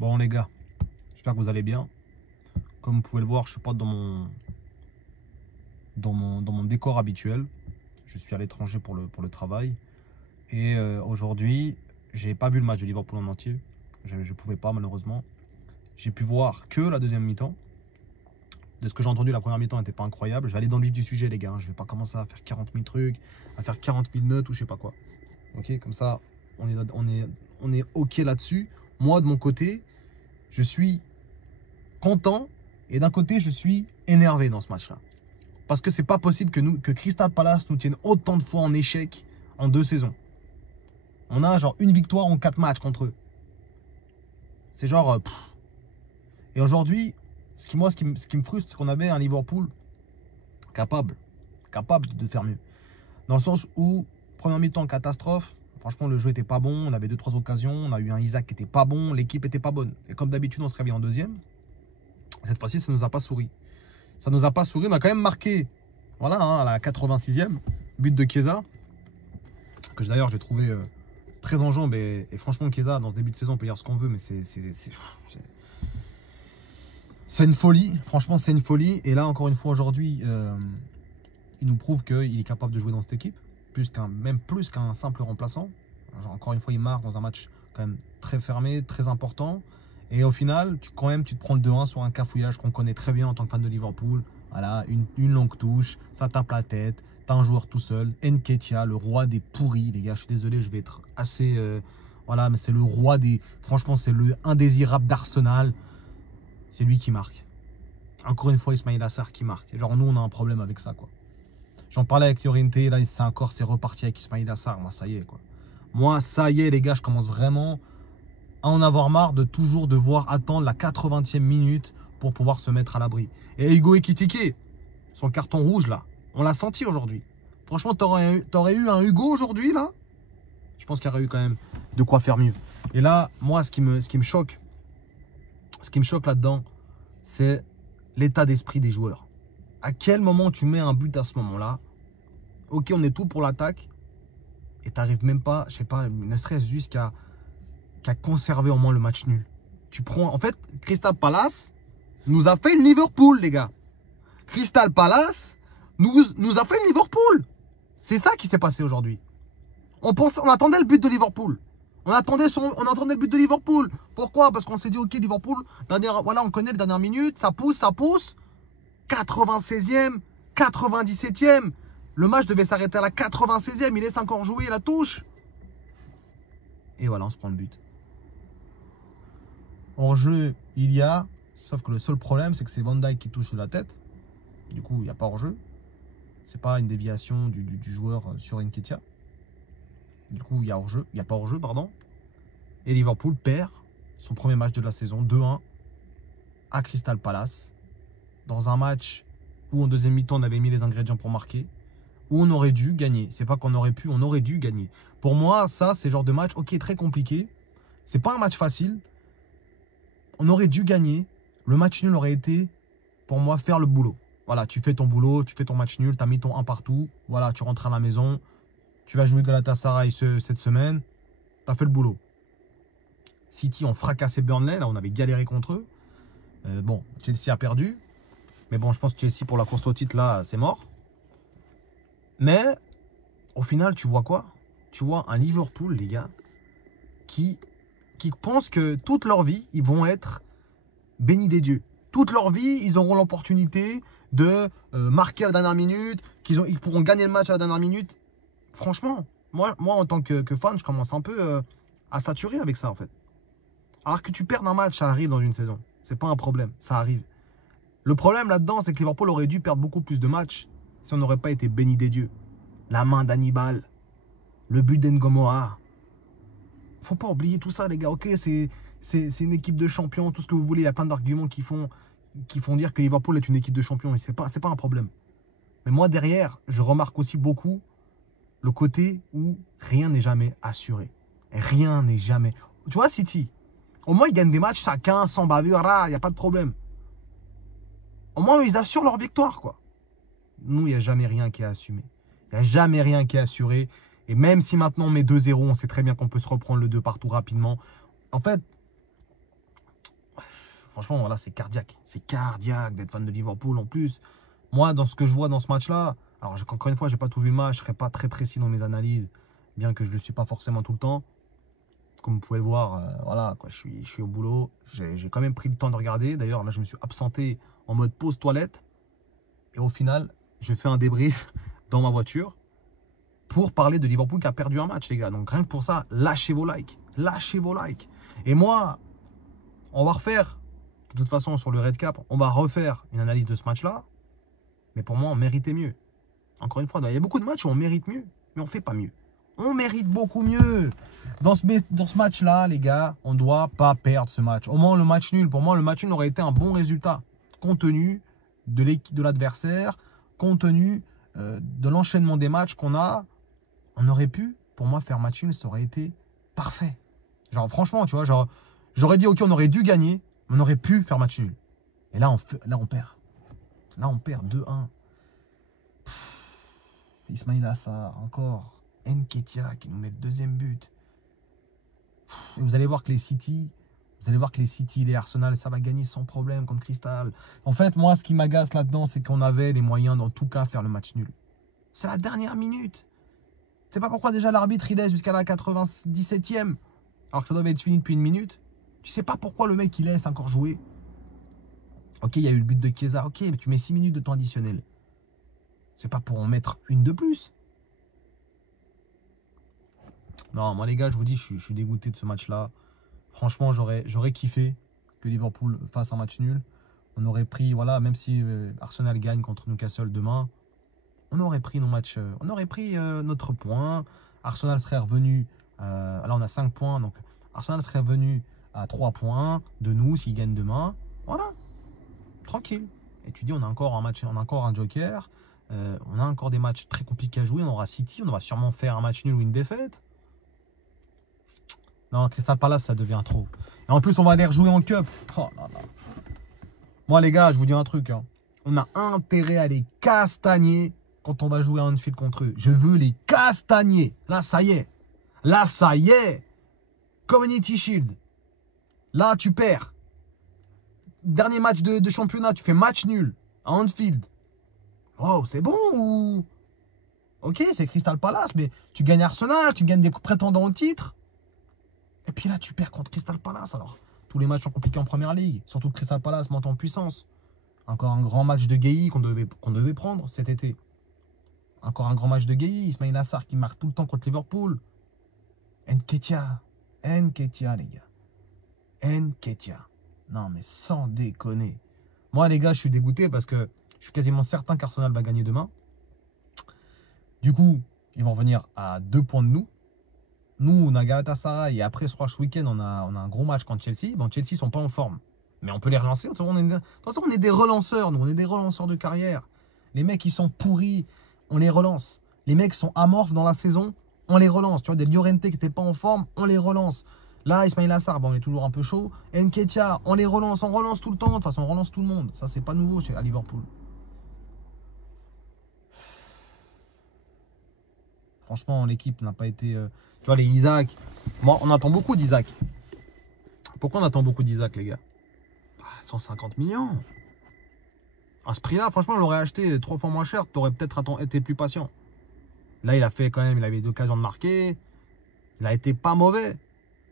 Bon les gars, j'espère que vous allez bien. Comme vous pouvez le voir, je ne suis pas dans mon décor habituel. Je suis à l'étranger pour le travail. Et aujourd'hui, j'ai pas vu le match de Liverpool en entier. Je ne pouvais pas malheureusement. J'ai pu voir que la deuxième mi-temps. De ce que j'ai entendu, la première mi-temps n'était pas incroyable. Je vais aller dans le vif du sujet les gars. Je ne vais pas commencer à faire 40 000 trucs, à faire 40 000 notes ou je sais pas quoi. Ok, comme ça, on est ok là-dessus. Moi, de mon côté, je suis content et d'un côté, je suis énervé dans ce match-là. Parce que c'est pas possible que Crystal Palace nous tienne autant de fois en échec en 2 saisons. On a genre une victoire en 4 matchs contre eux. C'est genre... Et aujourd'hui, ce qui me frustre, c'est qu'on avait un Liverpool capable de faire mieux. Dans le sens où, première mi-temps, catastrophe. Franchement, le jeu était pas bon. On avait 2-3 occasions. On a eu un Isaac qui était pas bon. L'équipe était pas bonne. Et comme d'habitude, on se réveille en deuxième. Cette fois-ci, ça ne nous a pas souri. Ça ne nous a pas souri. On a quand même marqué, voilà, hein, à la 86e, but de Chiesa. Que d'ailleurs, j'ai trouvé très en jambes. Et franchement, Chiesa, dans ce début de saison, on peut dire ce qu'on veut. Mais c'est une folie. Franchement, c'est une folie. Et là, encore une fois, aujourd'hui, il nous prouve qu'il est capable de jouer dans cette équipe. Même plus qu'un simple remplaçant. Genre, encore une fois, il marque dans un match quand même très fermé, très important. Et au final, tu te prends le 2-1 sur un cafouillage qu'on connaît très bien en tant que fan de Liverpool. Voilà, une longue touche, ça tape la tête. T'as un joueur tout seul. Nketiah, le roi des pourris. Les gars, je suis désolé, je vais être assez... voilà, mais c'est le roi des... Franchement, c'est le indésirable d'Arsenal. C'est lui qui marque. Encore une fois, Ismaïla Sarr qui marque. Genre, nous, on a un problème avec ça, quoi. J'en parlais avec Llorente, là, c'est reparti avec Ismaïla Sarr. Moi, ça y est, quoi. Moi, ça y est, les gars, je commence vraiment à en avoir marre de toujours devoir attendre la 80e minute pour pouvoir se mettre à l'abri. Et Hugo Ekitike, son carton rouge, là, on l'a senti aujourd'hui. Franchement, t'aurais eu un Hugo aujourd'hui, là, je pense qu'il y aurait eu quand même de quoi faire mieux. Et là, moi, ce qui me choque là-dedans, c'est l'état d'esprit des joueurs. À quel moment tu mets un but à ce moment-là? Ok, on est tout pour l'attaque. Et tu n'arrives même pas, je sais pas, ne serait-ce juste qu'à conserver au moins le match nul. Tu prends, en fait, Crystal Palace nous a fait une Liverpool, les gars. Crystal Palace nous a fait une Liverpool. C'est ça qui s'est passé aujourd'hui. On attendait le but de Liverpool. On attendait le but de Liverpool. Pourquoi? Parce qu'on s'est dit, ok, Liverpool, voilà, on connaît les dernières minutes, ça pousse. 96e, 97e. Le match devait s'arrêter à la 96e. Il laisse encore jouer la touche. Et voilà, on se prend le but. En jeu, il y a. Sauf que le seul problème, c'est que c'est Van Dijk qui touche de la tête. Du coup, il n'y a pas hors-jeu. C'est pas une déviation du joueur sur Nketiah. Du coup, il y a hors-jeu. Il n'y a pas hors-jeu, pardon. Et Liverpool perd son premier match de la saison 2-1 à Crystal Palace. Dans un match où en deuxième mi-temps, on avait mis les ingrédients pour marquer. Où on aurait dû gagner. C'est pas qu'on aurait pu, on aurait dû gagner. Pour moi, ça, c'est le genre de match, ok, très compliqué. C'est pas un match facile. On aurait dû gagner. Le match nul aurait été, pour moi, faire le boulot. Voilà, tu fais ton boulot, tu fais ton match nul, tu as mis ton 1 partout. Voilà, tu rentres à la maison. Tu vas jouer Galatasaray cette semaine. Tu as fait le boulot. City ont fracassé Burnley. Là, on avait galéré contre eux. Bon, Chelsea a perdu. Mais bon, je pense que Chelsea, pour la course au titre, là, c'est mort. Mais, au final, tu vois quoi? Tu vois un Liverpool, les gars, qui pensent que toute leur vie, ils vont être bénis des dieux. Toute leur vie, ils auront l'opportunité de marquer à la dernière minute, ils pourront gagner le match à la dernière minute. Franchement, moi en tant que fan, je commence un peu à saturer avec ça, en fait. Alors que tu perds un match, ça arrive dans une saison. C'est pas un problème, ça arrive. Le problème là-dedans, c'est que Liverpool aurait dû perdre beaucoup plus de matchs si on n'aurait pas été béni des dieux. La main d'Hannibal, le but d'Ngomoa. Faut pas oublier tout ça, les gars. Ok, c'est une équipe de champions, tout ce que vous voulez. Il y a plein d'arguments qui font dire que Liverpool est une équipe de champions. Et c'est pas un problème. Mais moi, derrière, je remarque aussi beaucoup le côté où rien n'est jamais assuré. Rien n'est jamais... Tu vois, City, au moins, ils gagnent des matchs chacun, sans bavure. Il n'y a pas de problème. Au moins, ils assurent leur victoire, quoi. Nous, il n'y a jamais rien qui est assumé. Il n'y a jamais rien qui est assuré. Et même si maintenant on met 2-0, on sait très bien qu'on peut se reprendre le 2 partout rapidement. En fait, franchement, voilà, c'est cardiaque. C'est cardiaque d'être fan de Liverpool en plus. Moi, dans ce que je vois dans ce match-là, alors encore une fois, je n'ai pas tout vu le match, je ne serai pas très précis dans mes analyses, bien que je ne le suis pas forcément tout le temps. Comme vous pouvez le voir, voilà, quoi, je suis au boulot. J'ai quand même pris le temps de regarder. D'ailleurs, là, je me suis absenté en mode pause toilette. Et au final, je fais un débrief dans ma voiture pour parler de Liverpool qui a perdu un match, les gars. Donc, rien que pour ça, lâchez vos likes. Lâchez vos likes. Et moi, on va refaire, de toute façon, sur le Red Cap, on va refaire une analyse de ce match-là. Mais pour moi, on méritait mieux. Encore une fois, il y a beaucoup de matchs où on mérite mieux, mais on ne fait pas mieux. On mérite beaucoup mieux. Dans ce match-là, les gars, on ne doit pas perdre ce match. Au moins, le match nul. Pour moi, le match nul aurait été un bon résultat. Compte tenu de l'adversaire, compte tenu de l'enchaînement des matchs qu'on a, on aurait pu, pour moi, faire match nul, ça aurait été parfait. Genre, franchement, tu vois, genre, j'aurais dit, ok, on aurait dû gagner, mais on aurait pu faire match nul. Et là, on perd. Là, on perd 2-1. Ismaïla Sarr, encore. Nketiah qui nous met le deuxième but. Et vous allez voir que les City, les Arsenal, ça va gagner sans problème contre Crystal. En fait, moi, ce qui m'agace là-dedans, c'est qu'on avait les moyens, dans tout cas, faire le match nul. C'est la dernière minute. C'est pas pourquoi déjà l'arbitre, il laisse jusqu'à la 97e, alors que ça doit être fini depuis une minute. Tu sais pas pourquoi le mec, il laisse encore jouer. Ok, il y a eu le but de Chiesa. Ok, mais tu mets 6 minutes de temps additionnel. C'est pas pour en mettre une de plus. Non, moi les gars, je vous dis, je suis dégoûté de ce match-là. Franchement, j'aurais kiffé que Liverpool fasse un match nul. On aurait pris, voilà, même si Arsenal gagne contre Newcastle demain, on aurait pris nos matchs, on aurait pris notre point. Arsenal serait revenu, là on a 5 points, donc Arsenal serait revenu à 3 points de nous s'il gagne demain. Voilà, tranquille. Et tu dis, on a encore un match, on a encore un joker. On a encore des matchs très compliqués à jouer. On aura City, on va sûrement faire un match nul ou une défaite. Non, Crystal Palace, ça devient trop. Et en plus, on va aller rejouer en Cup. Oh là là. Moi, les gars, je vous dis un truc. Hein. On a intérêt à les castagner quand on va jouer à Anfield contre eux. Je veux les castagner. Là, ça y est. Là, ça y est. Community Shield. Là, tu perds. Dernier match de championnat, tu fais match nul à Anfield. Oh, c'est bon ou... Ok, c'est Crystal Palace, mais tu gagnes Arsenal, tu gagnes des prétendants au titre. Et puis là, tu perds contre Crystal Palace. Alors, tous les matchs sont compliqués en première ligue. Surtout que Crystal Palace monte en puissance. Encore un grand match de Gueye qu'on devait prendre cet été. Encore un grand match de Gueye. Ismaïla Sarr qui marque tout le temps contre Liverpool. Nketiah, les gars. Nketiah. Non, mais sans déconner. Moi, les gars, je suis dégoûté parce que je suis quasiment certain qu'Arsenal va gagner demain. Du coup, ils vont revenir à 2 points de nous. Nous, on a Galatasaray et après ce week-end, on a un gros match contre Chelsea. Bon, Chelsea ne sont pas en forme. Mais on peut les relancer. De toute façon, on est des relanceurs, nous. On est des relanceurs de carrière. Les mecs, ils sont pourris, on les relance. Les mecs sont amorphes dans la saison, on les relance. Tu vois, des Llorente qui n'étaient pas en forme, on les relance. Là, Ismaïla Sarr, bon, on est toujours un peu chaud. Nketiah, on les relance, on relance tout le temps. De toute façon, on relance tout le monde. Ça, c'est pas nouveau à Liverpool. Franchement, l'équipe n'a pas été... Tu vois, les Isaac. Moi, on attend beaucoup d'Isaac. Pourquoi on attend beaucoup d'Isaac, les gars? 150 millions. À ce prix-là, franchement, on l'aurait acheté 3 fois moins cher. Tu aurais peut-être été plus patient. Là, il a fait quand même, il avait l'occasion de marquer. Il a été pas mauvais.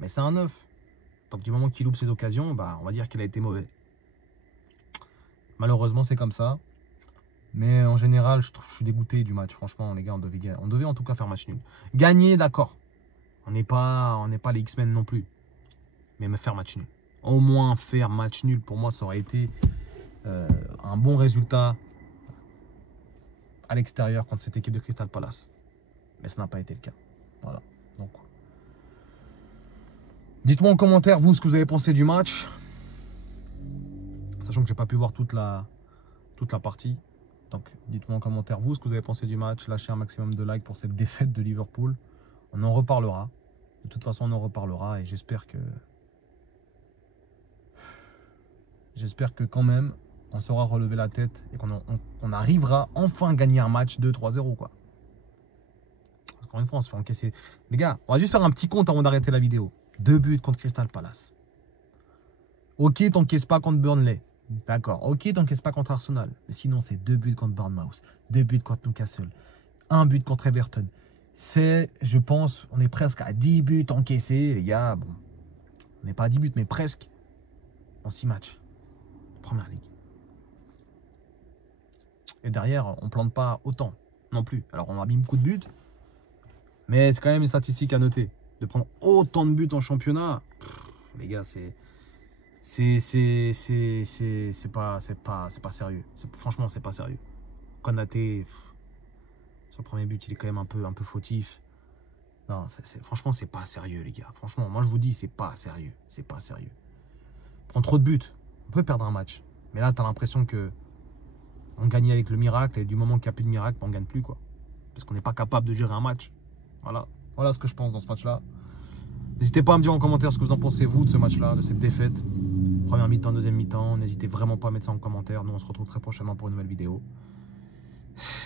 Mais c'est un 9. Donc, du moment qu'il loupe ses occasions, bah, on va dire qu'il a été mauvais. Malheureusement, c'est comme ça. Mais en général, je suis dégoûté du match. Franchement, les gars, on devait en tout cas faire match nul. Gagner, d'accord. On n'est pas les X-Men non plus. Mais me faire match nul. Au moins faire match nul, pour moi, ça aurait été un bon résultat à l'extérieur contre cette équipe de Crystal Palace. Mais ça n'a pas été le cas. Voilà. Donc, dites-moi en commentaire, vous, ce que vous avez pensé du match. Sachant que j'ai pas pu voir toute la partie. Donc, dites-moi en commentaire, vous, ce que vous avez pensé du match. Lâchez un maximum de likes pour cette défaite de Liverpool. On en reparlera. De toute façon, on en reparlera. Et j'espère que quand même, on saura relever la tête et qu'on arrivera enfin à gagner un match 2-3-0, quoi. Encore une fois, on se fait encaisser. Les gars, on va juste faire un petit compte avant d'arrêter la vidéo. 2 buts contre Crystal Palace. Ok, t'encaisses pas contre Burnley. D'accord. Ok, t'encaisses pas contre Arsenal. Mais sinon, c'est 2 buts contre Bournemouth, 2 buts contre Newcastle, 1 but contre Everton. C'est, je pense, on est presque à 10 buts encaissés, les gars. Bon, on n'est pas à 10 buts, mais presque en 6 matchs. Première ligue. Et derrière, on plante pas autant non plus. Alors, on a mis beaucoup de buts, mais c'est quand même une statistique à noter. De prendre autant de buts en championnat, les gars, c'est pas sérieux. Franchement, c'est pas sérieux. Konaté, sur le premier but, il est quand même un peu fautif. Non, franchement, c'est pas sérieux, les gars. Franchement, moi, je vous dis, c'est pas sérieux. C'est pas sérieux. Prendre trop de buts, on peut perdre un match. Mais là, tu as l'impression que on gagne avec le miracle. Et du moment qu'il n'y a plus de miracle, on ne gagne plus, quoi. Parce qu'on n'est pas capable de gérer un match. Voilà. Voilà ce que je pense dans ce match-là. N'hésitez pas à me dire en commentaire ce que vous en pensez, vous, de ce match-là, de cette défaite. Première mi-temps, deuxième mi-temps. N'hésitez vraiment pas à mettre ça en commentaire. Nous, on se retrouve très prochainement pour une nouvelle vidéo.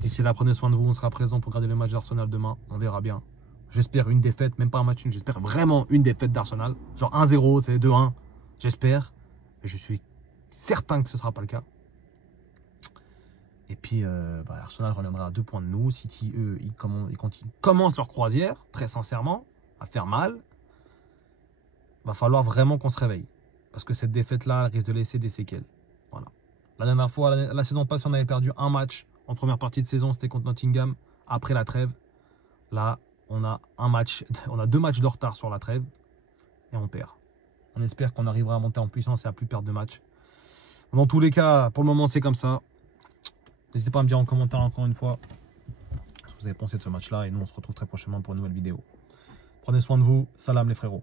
D'ici là, prenez soin de vous. On sera présent pour regarder le match d'Arsenal demain. On verra bien. J'espère une défaite, même pas un match nul. J'espère vraiment une défaite d'Arsenal. Genre 1-0, c'est 2-1. J'espère. Et je suis certain que ce ne sera pas le cas. Et puis, Arsenal reviendra à 2 points de nous. City, eux, ils commencent leur croisière, très sincèrement, à faire mal. Va falloir vraiment qu'on se réveille. Parce que cette défaite-là, elle risque de laisser des séquelles. Voilà. La dernière fois, la saison passée, on avait perdu un match en première partie de saison. C'était contre Nottingham, après la trêve. Là, on a 2 matchs de retard sur la trêve. Et on perd. On espère qu'on arrivera à monter en puissance et à plus perdre de matchs. Dans tous les cas, pour le moment, c'est comme ça. N'hésitez pas à me dire en commentaire encore une fois ce que vous avez pensé de ce match-là. Et nous, on se retrouve très prochainement pour une nouvelle vidéo. Prenez soin de vous. Salam les frérots.